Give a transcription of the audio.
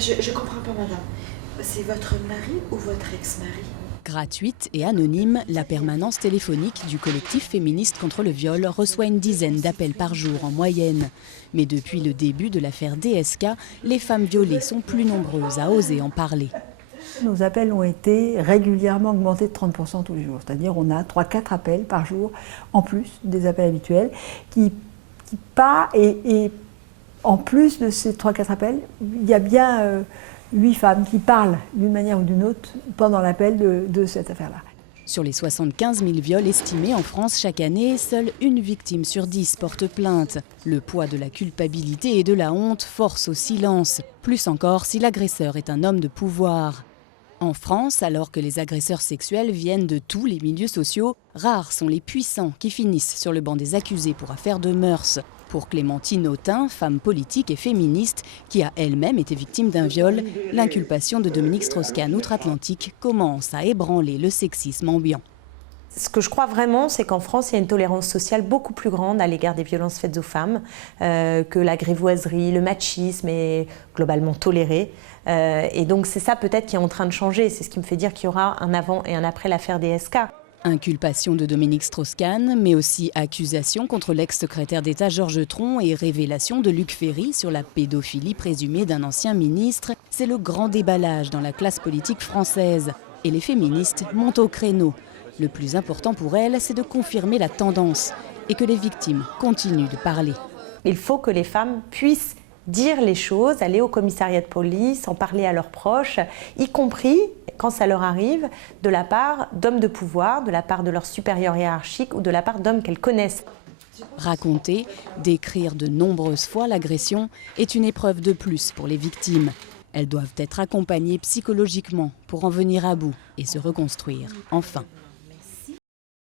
Je comprends pas, madame. C'est votre mari ou votre ex-mari? Gratuite et anonyme, la permanence téléphonique du collectif féministe contre le viol reçoit une dizaine d'appels par jour en moyenne. Mais depuis le début de l'affaire DSK, les femmes violées sont plus nombreuses à oser en parler. Nos appels ont été régulièrement augmentés de 30% tous les jours. C'est-à-dire on a 3-4 appels par jour, en plus des appels habituels, qui partent. Et en plus de ces 3-4 appels, il y a bien 8 femmes qui parlent d'une manière ou d'une autre pendant l'appel de cette affaire-là. Sur les 75 000 viols estimés en France chaque année, seule une victime sur 10 porte plainte. Le poids de la culpabilité et de la honte force au silence, plus encore si l'agresseur est un homme de pouvoir. En France, alors que les agresseurs sexuels viennent de tous les milieux sociaux, rares sont les puissants qui finissent sur le banc des accusés pour affaires de mœurs. Pour Clémentine Autain, femme politique et féministe, qui a elle-même été victime d'un viol, l'inculpation de Dominique Strauss-Kahn outre-Atlantique commence à ébranler le sexisme ambiant. Ce que je crois vraiment, c'est qu'en France, il y a une tolérance sociale beaucoup plus grande à l'égard des violences faites aux femmes, que la grivoiserie, le machisme est globalement toléré. Et donc c'est ça peut-être qui est en train de changer. C'est ce qui me fait dire qu'il y aura un avant et un après l'affaire DSK. Inculpation de Dominique Strauss-Kahn, mais aussi accusation contre l'ex-secrétaire d'État Georges Tron et révélation de Luc Ferry sur la pédophilie présumée d'un ancien ministre. C'est le grand déballage dans la classe politique française. Et les féministes montent au créneau. Le plus important pour elles, c'est de confirmer la tendance et que les victimes continuent de parler. Il faut que les femmes puissent dire les choses, aller au commissariat de police, en parler à leurs proches, y compris, quand ça leur arrive, de la part d'hommes de pouvoir, de la part de leurs supérieurs hiérarchiques ou de la part d'hommes qu'elles connaissent. Raconter, décrire de nombreuses fois l'agression est une épreuve de plus pour les victimes. Elles doivent être accompagnées psychologiquement pour en venir à bout et se reconstruire, enfin.